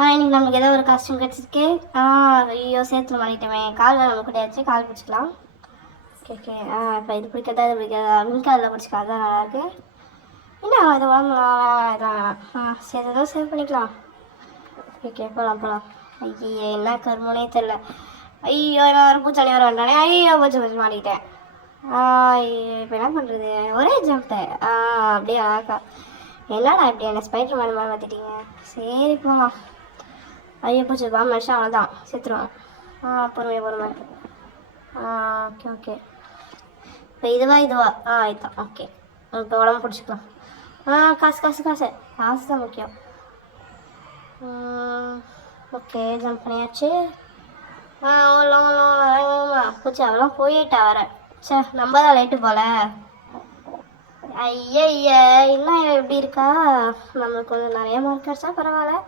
இன்னைக்கு நமக்கு ஏதோ ஒரு காஸ்டியூம் கிடச்சிருக்கு. ஐயோ சேர்த்துல மாட்டிட்டோமே. கால் வேலை நம்ம கூட்டியாச்சு, கால் பிடிச்சிக்கலாம். Okay okay. இப்போ இது பிடிக்காதா, இது பிடிக்காதா, மின்காலில் பிடிச்சிக்கலாம், அதுதான் நல்லாயிருக்கு. என்ன இது உடம்புலாம் இதெல்லாம் சேர்த்து சேவ் பண்ணிக்கலாம். ஓகே போகலாம் போகலாம். ஐயோ என்ன கருமனே தெரில. ஐயோ நான் ஒரு பூச்சாணி வர வேண்டானே. ஐயோ பூச்சி மாட்டிக்கிட்டேன். இப்போ என்ன பண்ணுறது, ஒரே ஜம்ப்பு. அப்படியே அழகா. என்னடா இப்படி என்ன ஸ்பைடர் மேன் மாதிரி மாற்றிட்டீங்க. சரி போகலாம். ஐயோ பூச்சி மனுஷன் அவ்வளோதான் செத்துருவான். பொறுமை. Okay okay. இப்போ இதுவா இதுதான். ஓகே இப்போ உடம்பு பிடிச்சிக்கலாம். காசு தான் முக்கியம். ஓகே ஜம்ப் பண்ணியாச்சு. பூச்சி அவெல்லாம் போயிட்டா வர. நம்ம தான் லேட்டு போல. ஐயா என்ன எப்படி இருக்கா, நம்மளுக்கு கொஞ்சம் நிறைய மார்க் கிடச்சா பரவாயில்ல.